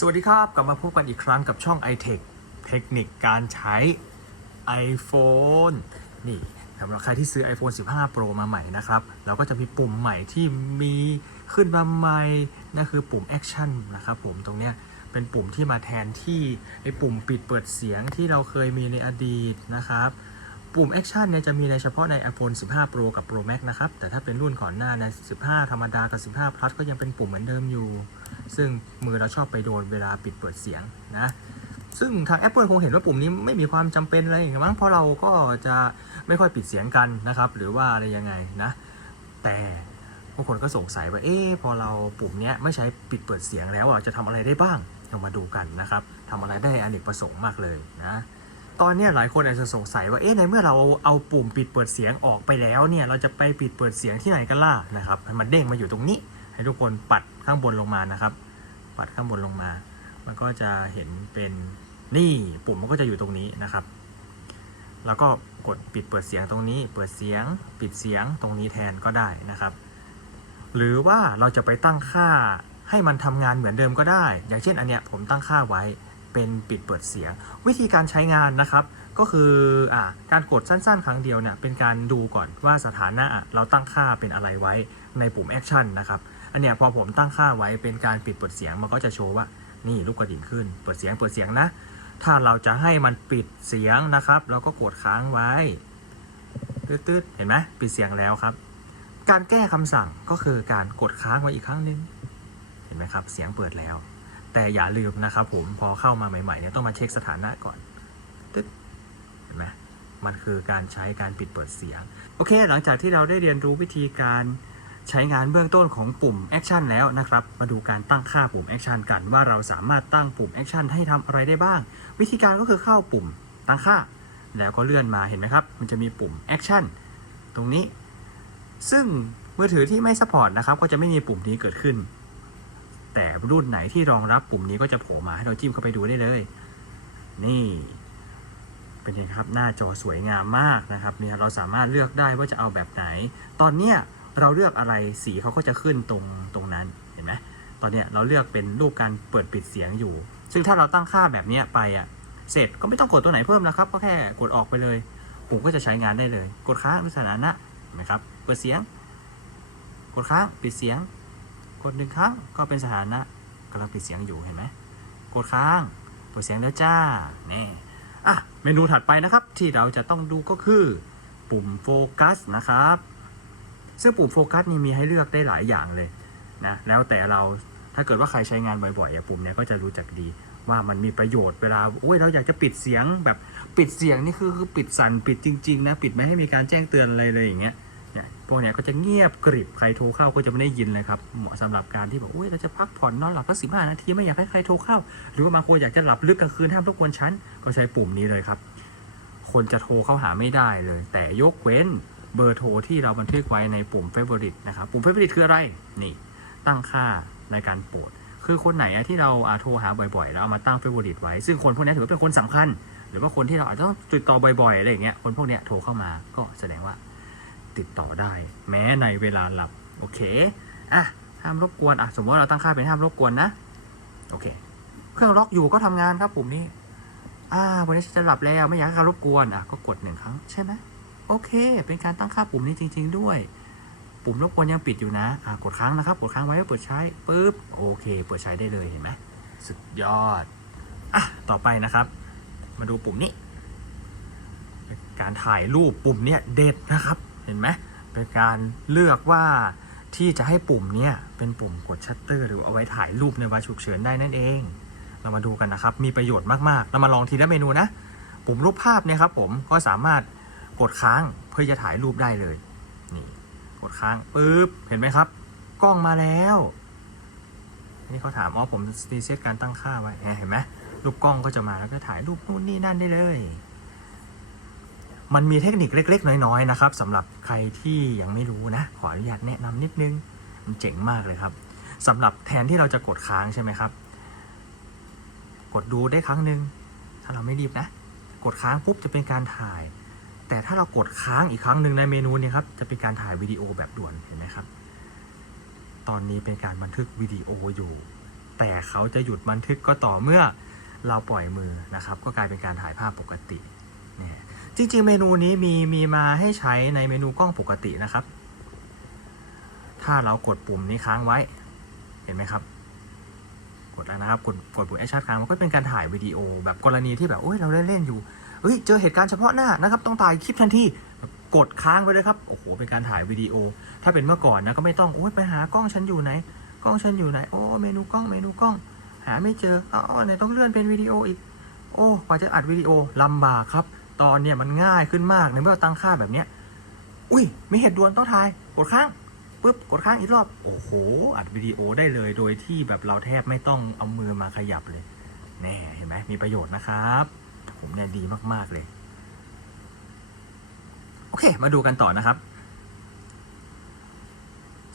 สวัสดีครับ กลับมาพบกันอีกครั้งกับช่อง iTech เทคนิคการใช้ iPhone นี่สำหรับใครที่ซื้อ iPhone 15 Pro มาใหม่นะครับ เราก็จะมีปุ่มใหม่ที่มีขึ้นมาใหม่นั่นคือปุ่ม Action นะครับผมตรงเนี้ยเป็นปุ่มที่มาแทนที่ไอ้ปุ่มปิดเปิดเสียงที่เราเคยมีในอดีตนะครับ ปุ่ม Action เนี่ยจะมีในเฉพาะใน iPhone 15 Pro กับ Pro Max นะครับ แต่ถ้าเป็นรุ่นก่อนหน้าใน 15 ธรรมดากับ 15 Plus ก็ยังเป็นปุ่มเหมือนเดิมอยู่ ซึ่งมือเราชอบไปโดนเวลาปิดเปิดเสียงนะ ซึ่งทาง Apple คงเห็นว่าปุ่มนี้ไม่มีความจำเป็นอะไรอย่างเงี้ยมั้ง เพราะเราก็จะไม่ค่อยปิดเสียงกันนะครับ หรือว่าอะไรยังไงนะ แต่บางคนก็สงสัยว่า เอ๊ะ พอเราปุ่มเนี้ยไม่ใช้ปิดเปิดเสียงแล้วจะทำอะไรได้บ้าง เรามาดูกันนะครับทำอะไรได้อเนกประสงค์มากเลยนะ ตอนนี้หลายคนอาจจะสงสัยว่าเอ๊ะในเมื่อเราเอาปุ่มปิดเปิดเสียงออกไปแล้วเนี่ยเราจะไปปิดเปิดเสียงที่ไหนกันล่ะนะครับให้มันเด้งมาอยู่ตรงนี้ ให้ทุกคนปัดข้างบนลงมานะครับ ปัดข้างบนลงมา มันก็จะเห็นเป็นนี่ปุ่มมันก็จะอยู่ตรงนี้นะครับ แล้วก็กดปิดเปิดเสียงตรงนี้ เปิดเสียง ปิดเสียงตรงนี้แทนก็ได้นะครับ หรือว่าเราจะไปตั้งค่าให้มันทำงานเหมือนเดิมก็ได้ อย่างเช่นอันเนี้ยผมตั้งค่าไว้ เป็นปิดเปิดเสียง วิธีการใช้งานนะครับ ก็คืออการกดสั้นๆ ครั้งเดียวเนี่ยเป็นการดูก่อนว่าสถานะเราตั้งค่าเป็นอะไรไว้ในปุ่มแอคชั่นนะครับอันเนี้ยพอผมตั้งค่าไว้เป็นการปิดเปิดเสียงมันก็จะโชว์ว่านี่ลูกกระดิ่งขึ้น เปิดเสียงเปิดเสียงนะ ถ้าเราจะให้มันปิดเสียงนะครับเราก็กดค้างไว้ตืดๆเห็นไหมปิดเสียงแล้วครับ การแก้คำสั่งก็คือการกดค้างไว้อีกครั้งหนึงเห็นไหมครับ เสียงเปิดแล้ว แต่อย่าลืมนะครับผมพอเข้ามาใหม่ๆเนี่ยต้องมาเช็คสถานะก่อนตึ๊ดเห็นไหมมันคือการใช้การปิดเปิดเสียง โอเค หลังจากที่เราได้เรียนรู้วิธีการใช้งานเบื้องต้นของปุ่ม Action แล้วนะครับ มาดูการตั้งค่าปุ่ม Action กัน ว่าเราสามารถตั้งปุ่ม Action ให้ทำอะไรได้บ้าง วิธีการก็คือเข้าปุ่มตั้งค่า แล้วก็เลื่อนมาเห็นไหมครับ มันจะมีปุ่ม Action ตรงนี้ ซึ่งมือถือที่ไม่สปอร์ตนะครับ ก็จะไม่มีปุ่มนี้เกิดขึ้น แต่รุ่นไหนที่รองรับปุ่มนี้ก็จะโผล่มาให้เราจิ้มเข้าไปดูได้เลย นี่ เป็นยังไงครับ หน้าจอสวยงามมากนะครับเนี่ยเราสามารถเลือกได้ว่าจะเอาแบบไหน ตอนเนี้ยเราเลือกอะไรสีเขาก็จะขึ้นตรงตรงนั้นเห็นไหมตอนเนี้ยเราเลือกเป็นรูปการเปิดปิดเสียงอยู่ ซึ่งถ้าเราตั้งค่าแบบเนี้ยไปอะเสร็จก็ไม่ต้องกดตัวไหนเพิ่มแล้วครับ ก็แค่กดออกไปเลยปุ่มก็จะใช้งานได้เลย กดค้างหรือสถานะเห็นไหมครับเปิดเสียง กดค้างปิดเสียง กดหนึ่งครั้งก็เป็นสถานะกำลังปิดเสียงอยู่เห็นไหมกดค้างเปิดเสียงแล้วจ้าแน่อะเมนูถัดไปนะครับที่เราจะต้องดูก็คือ ปุ่มโฟกัสนะครับ ซึ่งปุ่มโฟกัสนี่มีให้เลือกได้หลายอย่างเลยนะแล้วแต่เราถ้าเกิดว่าใครใช้งานบ่อยๆปุ่มเนี้ยก็จะรู้จักดีว่ามันมีประโยชน์เวลาโอ้ยเราอยากจะปิดเสียงแบบปิดเสียงนี่คือคือปิดสั่นปิดจริงๆนะปิดไม่ให้มีการแจ้งเตือนอะไรเลยอย่างเงี้ย พวกเนี้ยก็จะเงียบกริบใครโทรเข้าก็จะไม่ได้ยินเลยครับเหมาะสำหรับการที่บอกอุ้ยเราจะพักผ่อนนอนหลับสักสิบห้านาทีไม่อยากให้ใครโทรเข้า หรือว่าบางคนอยากจะหลับลึกกลางคืนห้ามรบกวนฉันก็ใช้ปุ่มนี้เลยครับ คนจะโทรเข้าหาไม่ได้เลย แต่ยกเว้นเบอร์โทรที่เราบันทึกไว้ในปุ่ม favorite นะครับปุ่ม favorite คืออะไรนี่ตั้งค่าในการโปรดคือคนไหนที่เราโทรหาบ่อยๆ แล้วเอามาตั้ง favorite ไว้ ซึ่งคนพวกนี้ถือว่าเป็นคนสำคัญ หรือว่าคนที่เราอาจจะต้องติดต่อบ่อยๆอะไรอย่างเงี้ยคนพวกเนี้ยโทรเข้ามาก็แสดงว่า ติดต่อได้ แม้ในเวลาหลับ โอเค อะ ห้ามรบกวน อะ สมมติว่าเราตั้งค่าเป็นห้ามรบกวนนะ โอเค เครื่องล็อกอยู่ก็ทำงานครับปุ่มนี้ อ่า วันนี้ฉันจะหลับแล้วไม่อยากให้รรบกวน อะ ก็กดหนึ่งครั้งใช่ไหมโอเค เป็นการตั้งค่าปุ่มนี้จริง ๆ ด้วย ปุ่มรบกวนยังปิดอยู่นะ อะ กดค้างนะครับ กดค้างไว้แล้วเปิดใช้ปุ๊บ โอเค เปิดใช้ได้เลยเห็นไหมสุดยอด อะ ต่อไปนะครับ มาดูปุ่มนี้การถ่ายรูปปุ่มเนี้ยเด็ดนะครับ เห็นไหมเป็นการเลือกว่าที่จะให้ปุ่มเนี้ยเป็นปุ่มกดชัตเตอร์ หรือเอาไว้ถ่ายรูปในวาฉุกเฉินได้นั่นเอง เรามาดูกันนะครับ มีประโยชน์มากๆ เรามาลองทีละเมนูนะ ปุ่มรูปภาพเนี่ยครับผมก็สามารถกดค้างเพื่อจะถ่ายรูปได้เลย นี่กดค้างปุ๊บ เห็นไหมครับ กล้องมาแล้ว นี่เขาถามอ๋อผมรีเซ็ตการตั้งค่าไว้ เห็นไหมรูปกล้องก็จะมาแล้วก็ถ่ายรูปนู่นนี่นั่นได้เลย มันมีเทคนิคเล็ก ๆ น้อยๆนะครับสำหรับใครที่ยังไม่รู้นะ ขออนุญาตแนะนำนิดนึง มันเจ๋งมากเลยครับสำหรับแทนที่เราจะกดค้างใช่ไหมครับ กดดูได้ครั้งหนึ่งถ้าเราไม่รีบนะ กดค้างปุ๊บจะเป็นการถ่าย แต่ถ้าเรากดค้างอีกครั้งหนึ่งในเมนูนี้ครับจะเป็นการถ่ายวิดีโอแบบด่วนเห็นไหมครับ ตอนนี้เป็นการบันทึกวิดีโออยู่ แต่เขาจะหยุดบันทึกก็ต่อเมื่อเราปล่อยมือนะครับ ก็กลายเป็นการถ่ายภาพปกติ จริงๆ เมนูนี้มีมีมาให้ใช้ในเมนูกล้องปกตินะครับ ถ้าเรากดปุ่มนี้ค้างไว้ เห็นไหมครับ กดแล้วนะครับ กดกดปุ่มแอคชั่นค้างมันก็เป็นการถ่ายวิดีโอแบบกรณีที่แบบโอ้ยเราเล่นๆอยู่เฮ้ยเจอเหตุการณ์เฉพาะหน้านะครับ ต้องถ่ายคลิปทันทีกดค้างไว้เลยครับโอ้โหเป็นการถ่ายวิดีโอ ถ้าเป็นเมื่อก่อนนะก็ไม่ต้องโอ้ยไปหากล้องฉันอยู่ไหน กล้องฉันอยู่ไหนโอ้เมนูกล้องเมนูกล้อง หาไม่เจออ๋อไหนต้องเลื่อนเป็นวิดีโออีก โอ้กว่าจะอัดวิดีโอลำบากครับ ตอนเนี่ยมันง่ายขึ้นมากในเมื่อเราตั้งค่าแบบเนี้ยอุ้ยมีเหตุด่วนต้องถ่าย กดค้างปุ๊บกดค้างอีกรอบ โอ้โห อัดวิดีโอได้เลยโดยที่แบบเราแทบไม่ต้องเอามือมาขยับเลยแน่เห็นไหมมีประโยชน์นะครับ ผมเนี่ยดีมาก ๆ เลย โอเค มาดูกันต่อนะครับ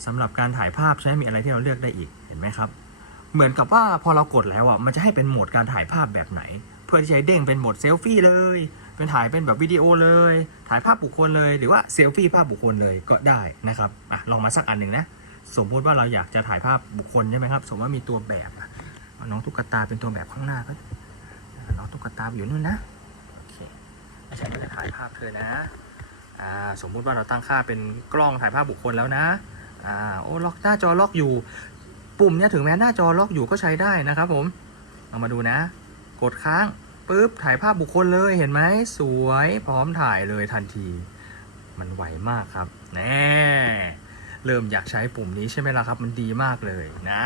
สำหรับการถ่ายภาพใช้มีอะไรที่เราเลือกได้อีกเห็นไหมครับ เหมือนกับว่าพอเรากดแล้วอะมันจะให้เป็นโหมดการถ่ายภาพแบบไหน เพื่อที่จะเด้งเป็นโหมดเซลฟี่เลย เป็นถ่ายเป็นแบบวิดีโอเลย ถ่ายภาพบุคคลเลย หรือว่าเซลฟี่ภาพบุคคลเลยก็ได้นะครับอะลองมาสักอันหนึ่งนะสมมุติว่าเราอยากจะถ่ายภาพบุคคลใช่ไหมครับ สมมติว่ามีตัวแบบน้องตุ๊กตาเป็นตัวแบบข้างหน้าก็น้องตุ๊กตาอยู่นู่นนะโอเคแล้วฉันก็จะถ่ายภาพเธอนะอ่าสมมุติว่าเราตั้งค่าเป็นกล้องถ่ายภาพบุคคลแล้วนะอ่าโอ้ล็อกหน้าจอล็อกอยู่ ปุ่มเนี่ยถึงแม้หน้าจอล็อกอยู่ก็ใช้ได้นะครับผมเอามาดูนะ กดค้าง ปุ๊บถ่ายภาพบุคคลเลยเห็นไหมสวยพร้อมถ่ายเลยทันที มันไวมากครับแน่เริ่มอยากใช้ปุ่มนี้ใช่ไหมล่ะครับ มันดีมากเลยนะ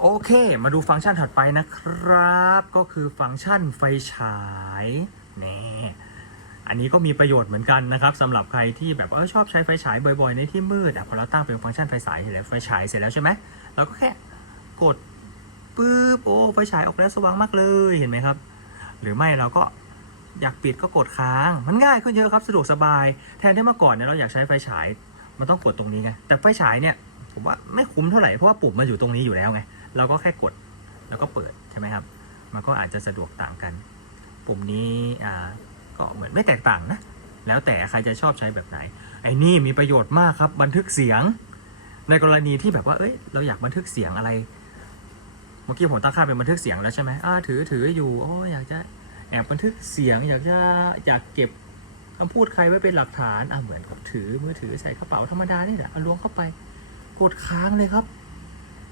โอเค มาดูฟังก์ชันถัดไปนะครับ ก็คือฟังก์ชันไฟฉายแน่อันนี้ก็มีประโยชน์เหมือนกันนะครับสำหรับใครที่แบบเออชอบใช้ไฟฉายบ่อยๆในที่มืดอะพอเราตั้งเป็นฟังก์ชันไฟฉายเสร็จแล้วไฟฉายเสร็จแล้วใช่ไหมเราก็แค่กดปุ๊บโอ้ไฟฉายออกแล้วสว่างมากเลยเห็นไหมครับ หรือไม่เราก็อยากปิดก็กดค้าง มันง่ายขึ้นเยอะครับสะดวกสบาย แทนที่เมื่อก่อนเนี่ยเราอยากใช้ไฟฉายมันต้องกดตรงนี้ไงแต่ไฟฉายเนี่ยผมว่าไม่คุ้มเท่าไหร่เพราะว่าปุ่มมันอยู่ตรงนี้อยู่แล้วไงเราก็แค่กดแล้วก็เปิดใช่ไหมครับ มันก็อาจจะสะดวกต่างกัน ปุ่มนี้อ่าก็เหมือนไม่แตกต่างนะแล้วแต่ใครจะชอบใช้แบบไหน ไอ้นี่มีประโยชน์มากครับบันทึกเสียง ในกรณีที่แบบว่าเอ้ยเราอยากบันทึกเสียงอะไร เมื่อกี้ผมตั้งค่าเป็นบันทึกเสียงแล้วใช่ไหมอ่าถือถืออยู่โอ้อยากจะแอบบันทึกเสียง อยากจะอยากเก็บคำพูดใครไว้เป็นหลักฐานอ่าเหมือนกับถือมือถือใส่กระเป๋าธรรมดานี่แหละเอาล้วงเข้าไปกดค้างเลยครับ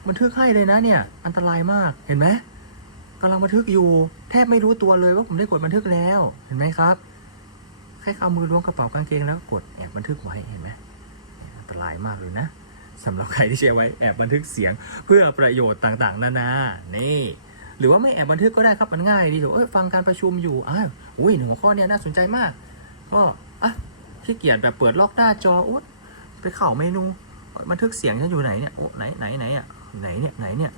บันทึกให้เลยนะเนี่ย อันตรายมากเห็นไหมกำลังบันทึกอยู่ แทบไม่รู้ตัวเลยว่าผมได้กดบันทึกแล้วเห็นไหมครับแค่เอามือล้วงกระเป๋ากางเกงแล้วกดแอบบันทึกไว้เห็นไหมอันตรายมากเลยนะ สำหรับใครที่ใช้ไว้แอบบันทึกเสียงเพื่อประโยชน์ต่างๆ นานา นี่ หรือว่าไม่แอบบันทึกก็ได้ครับมันง่ายดีเถอะเอ้ยฟังการประชุมอยู่อ้าวอุ้ยหนึ่งหัวข้อเนี่ยน่าสนใจมาก ก็อะขี้เกียจแบบเปิดล็อกหน้าจออุ๊ยไปเข้าเมนูบันทึกเสียงฉันอยู่ไหนเนี่ยโอ้ไหนไหนไหนอะไหนเนี่ยไหนเนี่ย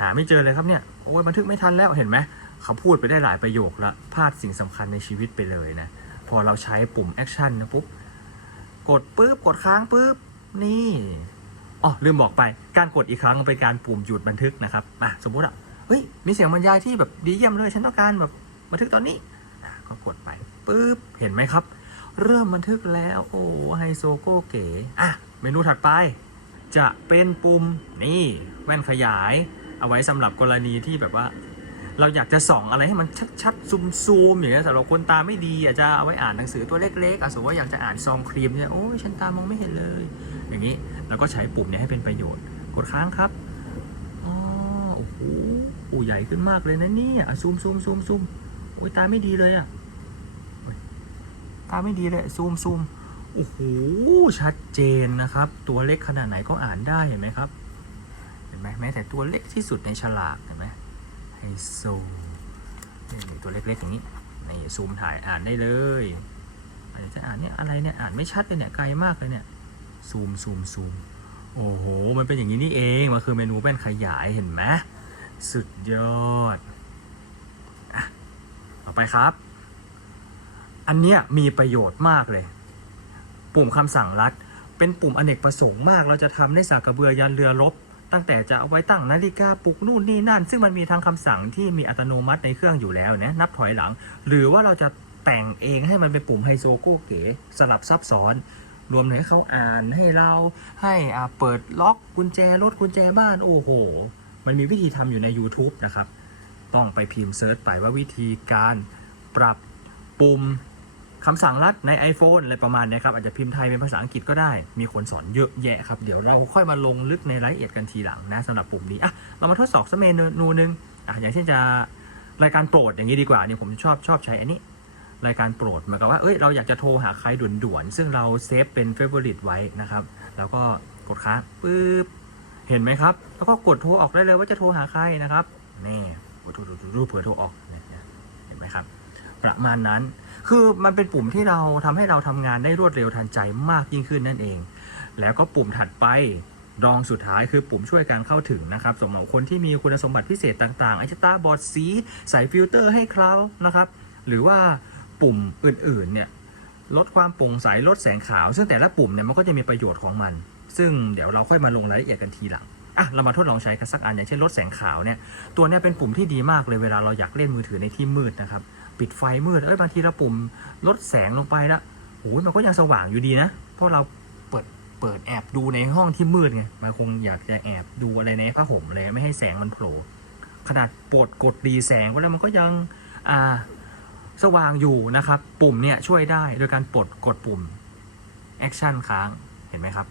หาไม่เจอเลยครับเนี่ยโอ้ยบันทึกไม่ทันแล้วเห็นไหมเขาพูดไปได้หลายประโยคละพลาดสิ่งสำคัญในชีวิตไปเลยนะพอเราใช้ปุ่มแอคชั่นนะปุ๊บกดปุ๊บกดค้างปุ๊บนี่ อ๋อลืมบอกไปการกดอีกครั้งเป็นการปุ่มหยุดบันทึกนะครับอะสมมติอะเฮ้ยมีเสียงบรรยายที่แบบดีเยี่ยมเลย ฉันต้องการแบบบันทึกตอนนี้ก็กดไปปุ๊บเห็นไหมครับ เริ่มบันทึกแล้วโอ้ไฮโซโก้เก๋อะเมนูถัดไป จะเป็นปุ่มนี่แว่นขยาย เอาไว้สำหรับกรณีที่แบบว่า เราอยากจะส่องอะไรให้มันชัดๆซูมๆอย่างเงี้ยสำหรับคนตาไม่ดีอาจจะเอาไว้อ่านหนังสือตัวเล็กๆอะสมมติว่าอยากจะอ่านซองครีมเนี่ยโอ้ยฉันตามองไม่เห็นเลย อย่างนี้ เราก็ใช้ปุ่มเนี้ให้เป็นประโยชน์ กดค้างครับอ๋อโอ้โหอูใหญ่ขึ้นมากเลยนะเนี่ยอะซูมซูมซูมซูมโอ้ยตาไม่ดีเลยอะตาไม่ดีเลยซูมซูมโอ้โหชัดเจนนะครับ ตัวเล็กขนาดไหนก็อ่านได้เห็นไหมครับ เห็นไหมแม้แต่ตัวเล็กที่สุดในฉลากเห็นไหมไฮโซนี่ตัวเล็กๆอย่างนี้นี่ซูมถ่ายอ่านได้เลยอาจจะอ่านเนี่ยอะไรเนี่ยอ่านไม่ชัดเลยเนี่ยไกลมากเลยเนี่ย ซูมซูมซูมโอ้โห มันเป็นอย่างนี้นี่เอง มันคือเมนูแว่นขยายเห็นไหมสุดยอดอะต่อไปครับ อันเนี้ยมีประโยชน์มากเลย ปุ่มคำสั่งลัด เป็นปุ่มอเนกประสงค์มาก เราจะทำในสากกระเบือยันเรือรบ ตั้งแต่จะเอาไว้ตั้งนาฬิกาปลุกนู่นนี่นั่น ซึ่งมันมีทางคำสั่งที่มีอัตโนมัติในเครื่องอยู่แล้วนะนับถอยหลัง หรือว่าเราจะแต่งเองให้มันเป็นปุ่มไฮโซโก้เก๋สลับซับซ้อน รวมถึงให้เขาอ่านให้เราให้อ่าเปิดล็อกกุญแจรถกุญแจบ้านโอ้โห มันมีวิธีทำอยู่ใน YouTube นะครับ ต้องไปพิมพ์เซิร์ชไปว่าวิธีการปรับปุ่มคำสั่งลัดใน iPhone อะไรประมาณนี้ครับ อาจจะพิมพ์ไทยเป็นภาษาอังกฤษก็ได้ มีคนสอนเยอะแยะครับ เดี๋ยวเราค่อยมาลงลึกในรายละเอียดกันทีหลังนะสำหรับปุ่มนี้อะเรามาทดสอบสักเมนูนึงอะอย่างเช่นจะรายการโปรดอย่างนี้ดีกว่าเนี่ยผมชอบชอบใช้อันนี้ รายการโปรดเหมือนกับว่าเอ้ยเราอยากจะโทรหาใครด่วนๆ ซึ่งเราเซฟเป็น favorite ไว้นะครับ แล้วก็กดค้างปึ๊บเห็นไหมครับ แล้วก็กดโทรออกได้เลยว่าจะโทรหาใครนะครับนี่กดโทรดูเผื่อโทรออกเห็นไหมครับ ประมาณนั้นคือมันเป็นปุ่มที่เราทำให้เราทำงานได้รวดเร็วทันใจมากยิ่งขึ้นนั่นเอง แล้วก็ปุ่มถัดไปรองสุดท้ายคือปุ่มช่วยการเข้าถึงนะครับสำหรับคนที่มีคุณสมบัติพิเศษต่างๆอาจจะตาบอดสีใส่ฟิลเตอร์ให้เขานะครับ หรือว่า ปุ่มอื่นๆเนี่ยลดความโปร่งใสลดแสงขาว ซึ่งแต่ละปุ่มเนี่ยมันก็จะมีประโยชน์ของมัน ซึ่งเดี๋ยวเราค่อยมาลงรายละเอียดกันทีหลังอะเรามาทดลองใช้กันสักอันอย่างเช่นลดแสงขาวเนี่ยตัวเนี้ยเป็นปุ่มที่ดีมากเลยเวลาเราอยากเล่นมือถือในที่มืดนะครับปิดไฟมืดเอ้ยบางทีเราปุ่มลดแสงลงไปแล้วโอ้ยมันก็ยังสว่างอยู่ดีนะเพราะเราเปิดเปิดแอบดูในห้องที่มืดไงมันคงอยากจะแอบดูอะไรในผ้าห่มเลยไม่ให้แสงมันโผล่ขนาดปวดกดดีแสงไว้แล้วมันก็ยังอ่า สว่างอยู่นะครับ ปุ่มเนี่ยช่วยได้โดยการปลดกดปุ่มแอคชั่นค้างเห็นไหมครับ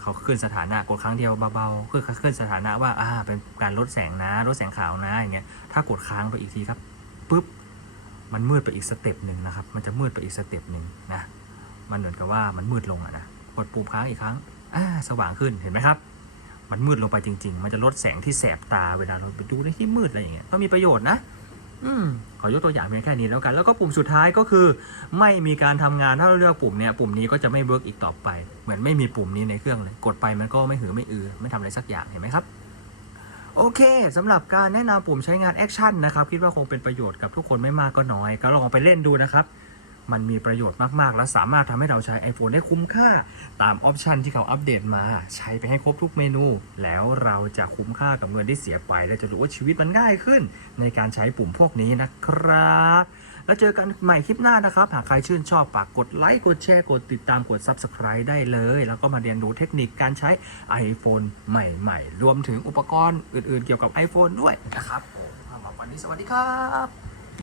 เขาขึ้นสถานะกดครั้งเดียวเบาๆคือขึ้นสถานะว่าอ่าเป็นการลดแสงนะลดแสงขาวนะอย่างเงี้ยถ้ากดค้างไปอีกทีครับปุ๊บมันมืดไปอีกสเต็ปหนึ่งนะครับ มันจะมืดไปอีกสเต็ปหนึ่งนะ มันเหมือนกับว่ามันมืดลงอะนะ กดปุ่มค้างอีกครั้งอ่าสว่างขึ้น เห็นไหมครับ มันมืดลงไปจริง ๆ มันจะลดแสงที่แสบตาเวลาเราไปดูในที่มืดอะไรอย่างเงี้ย ก็มีประโยชน์นะ อืมขอยกตัวอย่างเพียงแค่นี้แล้วกัน แล้วก็ปุ่มสุดท้ายก็คือ ไม่มีการทำงานถ้าเราเลือกปุ่มเนี้ยปุ่มนี้ก็จะไม่เวิร์กอีกต่อไป เหมือนไม่มีปุ่มนี้ในเครื่องเลยกดไปมันก็ไม่หือไม่อือไม่ทำอะไรสักอย่างเห็นไหมครับโอเคสำหรับการแนะนำปุ่มใช้งานแอคชั่นนะครับ คิดว่าคงเป็นประโยชน์กับทุกคนไม่มากก็น้อย ก็ลองไปเล่นดูนะครับ มันมีประโยชน์มากๆ และสามารถทำให้เราใช้ iPhone ได้คุ้มค่า ตามออปชันที่เขาอัปเดตมา ใช้ไปให้ครบทุกเมนู แล้วเราจะคุ้มค่ากับเงินที่เสียไป และจะรู้ว่าชีวิตมันง่ายขึ้น ในการใช้ปุ่มพวกนี้นะครับแล้วเจอกันใหม่คลิปหน้านะครับ หากใครชื่นชอบฝากกดไลค์ กดแชร์ กดติดตาม กด Subscribe ได้เลย แล้วก็มาเรียนรู้เทคนิคการใช้ iPhone ใหม่ ๆ รวมถึงอุปกรณ์อื่น ๆ เกี่ยวกับ iPhone ด้วยนะครับผมสำหรับวันนี้สวัสดีครับ